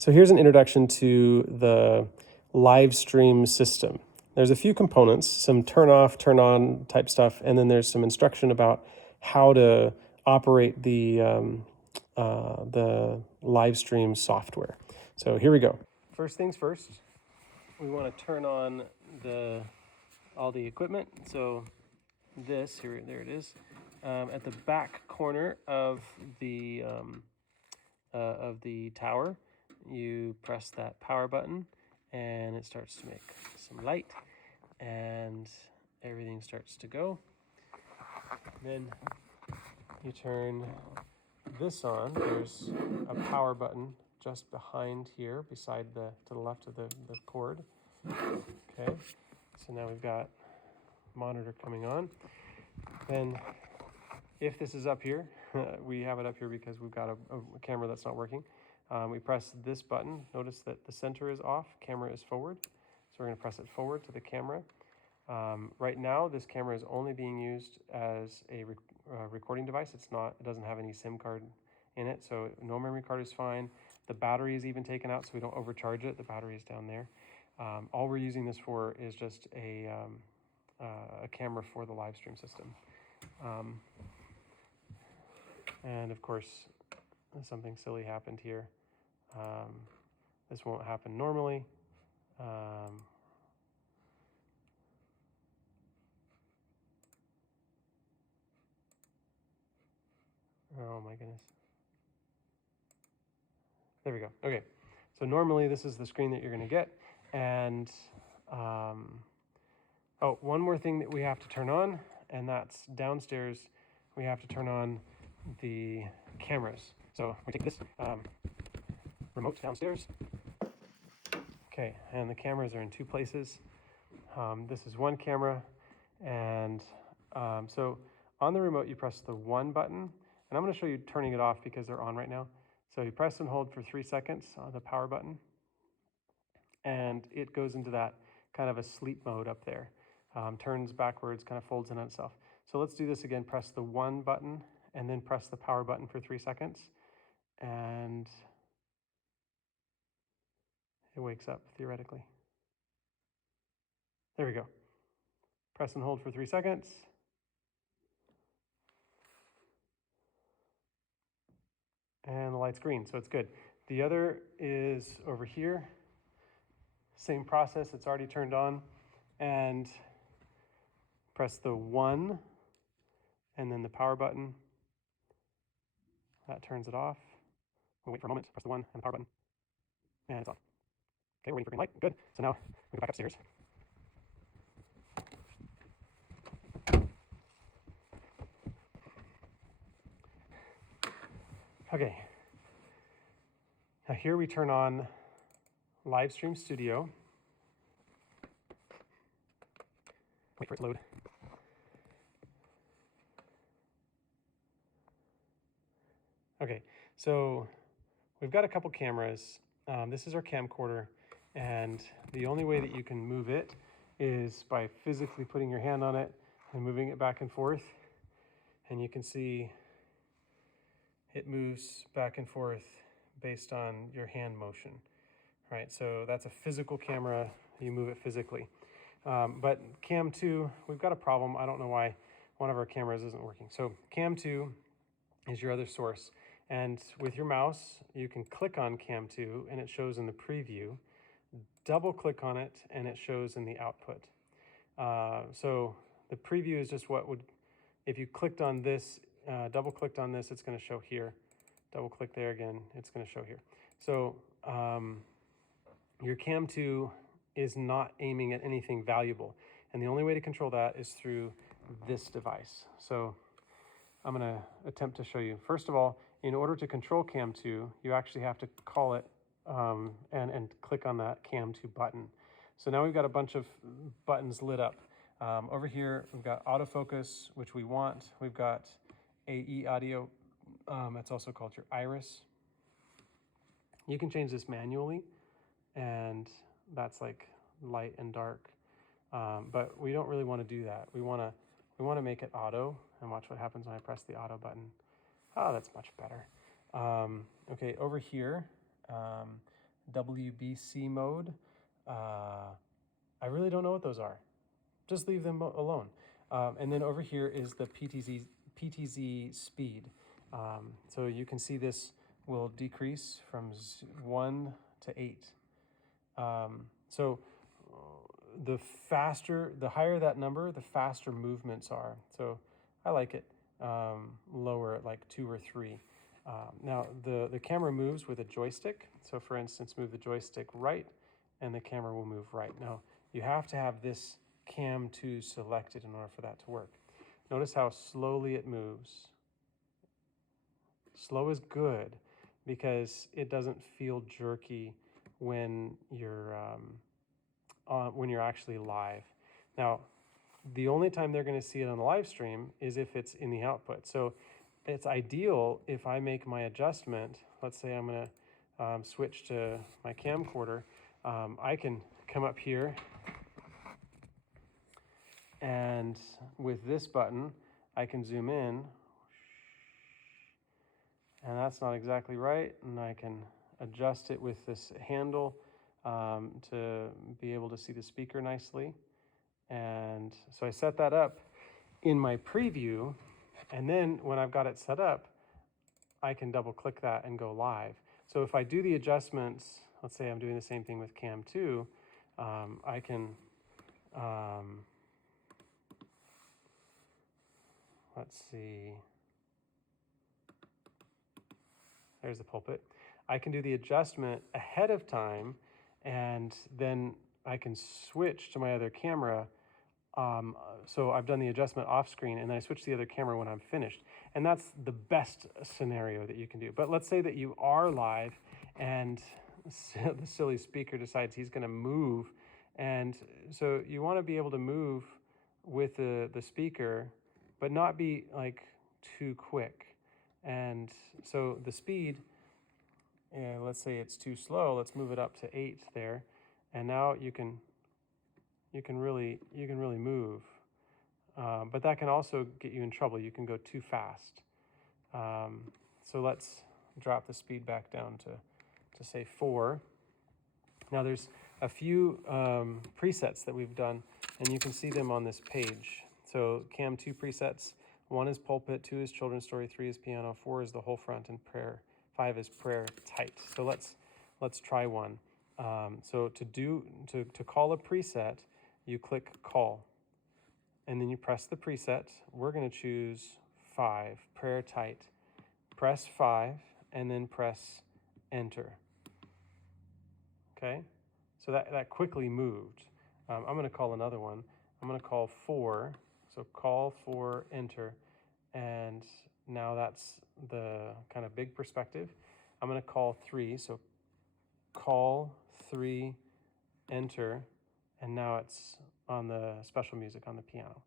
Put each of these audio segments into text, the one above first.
So here's an introduction to the live stream system. There's a few components, some turn off, turn on type stuff, and then there's some instruction about how to operate the live stream software. So here we go. First things first, we want to turn on all the equipment. So there it is, at the back corner of the tower, you press that power button and it starts to make some light and everything starts to go. Then you turn this on. There's a power button just behind here, to the left of the cord. Okay, so now we've got monitor coming on. Then if this is up here, we have it up here because we've got a camera that's not working. We press this button. Notice that the center is off, camera is forward. So we're going to press it forward to the camera. Right now, this camera is only being used as a recording device. It doesn't have any SIM card in it, so no memory card is fine. The battery is even taken out so we don't overcharge it. The battery is down there. All we're using this for is just a camera for the live stream system. And of course, something silly happened here. This won't happen normally. Oh my goodness. There we go. Okay, so normally this is the screen that you're going to get. And one more thing that we have to turn on, and that's downstairs. We have to turn on the cameras. So we take this remote downstairs. Okay, and the cameras are in two places. This is one camera, and so on the remote you press the 1 button, and I'm going to show you turning it off because they're on right now. So you press and hold for 3 seconds on the power button, and it goes into that kind of a sleep mode up there. Turns backwards, kind of folds in on itself. So let's do this again. Press the 1 button and then press the power button for 3 seconds, and it wakes up theoretically. There we go. Press and hold for 3 seconds. And the light's green, so it's good. The other is over here. Same process, it's already turned on. And press the 1 and then the power button. That turns it off. We'll wait for a moment, press the 1 and the power button. And it's on. Okay, we're waiting for green light, good. So now we go back upstairs. Okay. Now here we turn on Livestream Studio. Wait for it to load. Okay, so we've got a couple cameras. This is our camcorder, and the only way that you can move it is by physically putting your hand on it and moving it back and forth. And you can see it moves back and forth based on your hand motion, right? So that's a physical camera, you move it physically. But Cam 2, we've got a problem. I don't know why one of our cameras isn't working. So Cam 2 is your other source. And with your mouse, you can click on Cam 2 and it shows in the preview. Double click on it and it shows in the output. So the preview is just if you clicked on this, double clicked on this, it's going to show here. Double click there again, it's going to show here. So your Cam 2 is not aiming at anything valuable. And the only way to control that is through this device. So I'm going to attempt to show you. First of all, in order to control Cam 2, you actually have to call it and click on that Cam 2 button. So now we've got a bunch of buttons lit up. Over here, we've got autofocus, which we want. We've got AE audio. That's also called your iris. You can change this manually, and that's like light and dark. But we don't really want to do that. We want to make it auto, and watch what happens when I press the auto button. Oh, that's much better. Okay, over here, WBC mode. I really don't know what those are. Just leave them alone. And then over here is the PTZ speed. So you can see this will decrease from 1 to 8. So the higher that number, the faster movements are. So I like it lower at like 2 or 3. Now the camera moves with a joystick. So for instance, move the joystick right and the camera will move right. Now you have to have this Cam 2 selected in order for that to work. Notice how slowly it moves. Slow is good because it doesn't feel jerky when you're actually live. Now, the only time they're going to see it on the live stream is if it's in the output. So it's ideal if I make my adjustment. Let's say I'm going to switch to my camcorder. I can come up here and with this button, I can zoom in. And that's not exactly right. And I can adjust it with this handle to be able to see the speaker nicely. And so I set that up in my preview. And then when I've got it set up, I can double click that and go live. So if I do the adjustments, let's say I'm doing the same thing with Cam 2, I can, let's see. There's the pulpit. I can do the adjustment ahead of time, and then I can switch to my other camera. So I've done the adjustment off screen, and then I switch to the other camera when I'm finished. And that's the best scenario that you can do. But let's say that you are live, and the silly speaker decides he's going to move. And so you want to be able to move with the speaker, but not be like too quick. And so the speed, let's say it's too slow. Let's move it up to 8 there, and now you can really move. But that can also get you in trouble. You can go too fast. So let's drop the speed back down to say 4. Now there's a few presets that we've done, and you can see them on this page. So Cam 2 presets. 1 is pulpit, 2 is children's story, 3 is piano, 4 is the whole front, and prayer. 5 is prayer tight. So let's try one. So to call a preset, you click call, and then you press the preset. We're going to choose 5, prayer tight. Press 5, and then press enter. Okay, so that quickly moved. I'm going to call another one. I'm going to call 4. So call 4, enter, and now that's the kind of big perspective. I'm going to call 3. So call 3, enter, and now it's on the special music on the piano.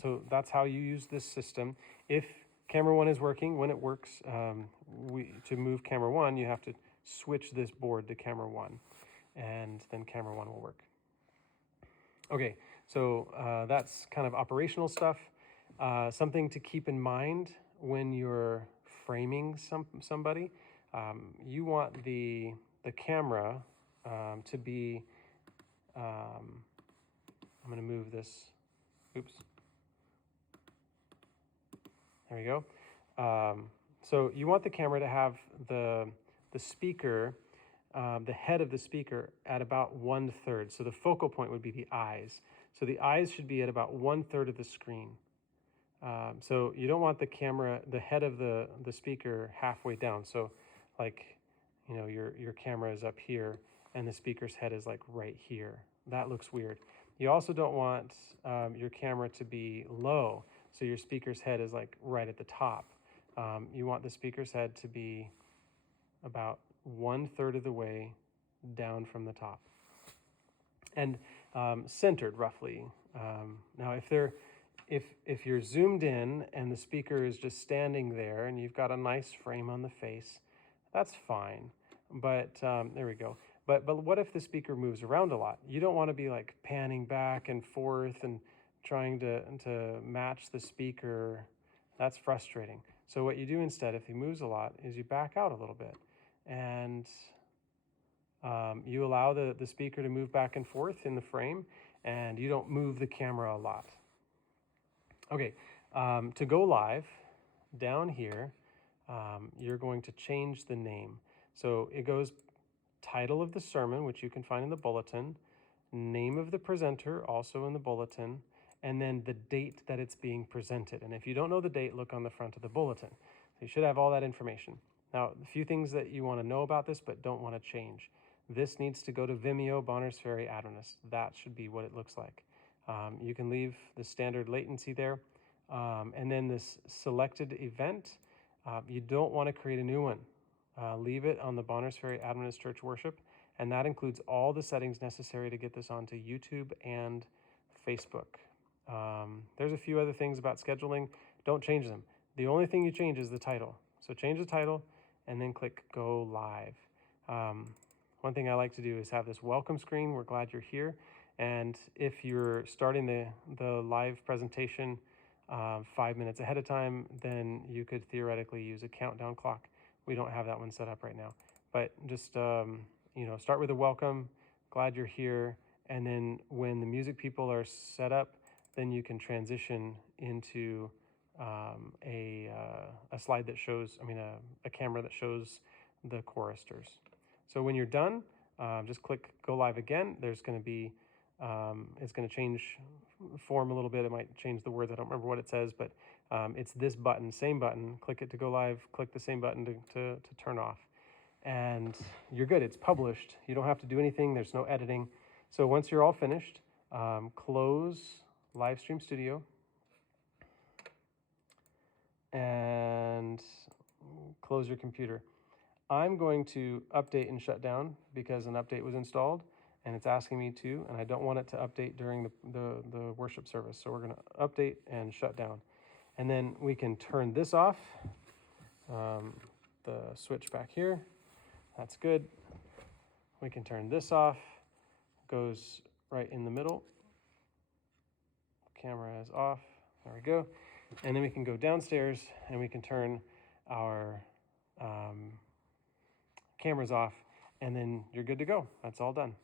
So that's how you use this system. If camera 1 is working, when it works, to move camera 1, you have to switch this board to camera 1, and then camera 1 will work. Okay, so that's kind of operational stuff. Something to keep in mind when you're framing somebody. You want the camera to be, I'm going to move this, oops. There we go. So you want the camera to have the speaker, the head of the speaker at about 1/3. So the focal point would be the eyes. So the eyes should be at about 1/3 of the screen. So you don't want the camera, the head of the speaker halfway down. So like, your camera is up here and the speaker's head is like right here. That looks weird. You also don't want your camera to be low. So your speaker's head is like right at the top. You want the speaker's head to be about 1/3 of the way down from the top, and centered roughly. Now, if you're zoomed in and the speaker is just standing there and you've got a nice frame on the face, that's fine. But there we go. But what if the speaker moves around a lot? You don't want to be like panning back and forth and trying to match the speaker. That's frustrating. So what you do instead, if he moves a lot, is you back out a little bit, and You allow the speaker to move back and forth in the frame, and you don't move the camera a lot. Okay, to go live, down here, you're going to change the name. So it goes title of the sermon, which you can find in the bulletin, name of the presenter, also in the bulletin, and then the date that it's being presented. And if you don't know the date, look on the front of the bulletin. So you should have all that information. Now, a few things that you want to know about this but don't want to change. This needs to go to Vimeo, Bonners Ferry Adventist. That should be what it looks like. You can leave the standard latency there. And then this selected event, you don't want to create a new one. Leave it on the Bonners Ferry Adventist Church Worship, and that includes all the settings necessary to get this onto YouTube and Facebook. There's a few other things about scheduling. Don't change them. The only thing you change is the title. So change the title and then click Go Live. One thing I like to do is have this welcome screen. We're glad you're here. And if you're starting the live presentation 5 minutes ahead of time, then you could theoretically use a countdown clock. We don't have that one set up right now, but just start with a welcome, glad you're here, and then when the music people are set up, then you can transition into a slide that shows, a camera that shows the choristers. So when you're done, just click Go Live again. There's going to be, it's going to change form a little bit. It might change the words. I don't remember what it says, but it's this button, same button. Click it to go live. Click the same button to turn off. And you're good. It's published. You don't have to do anything. There's no editing. So once you're all finished, close Livestream Studio and close your computer. I'm going to update and shut down because an update was installed and it's asking me to, and I don't want it to update during the worship service. So we're going to update and shut down. And then we can turn this off, the switch back here. That's good. We can turn this off, goes right in the middle. Camera is off, there we go. And then we can go downstairs and we can turn our cameras off, and then you're good to go. That's all done.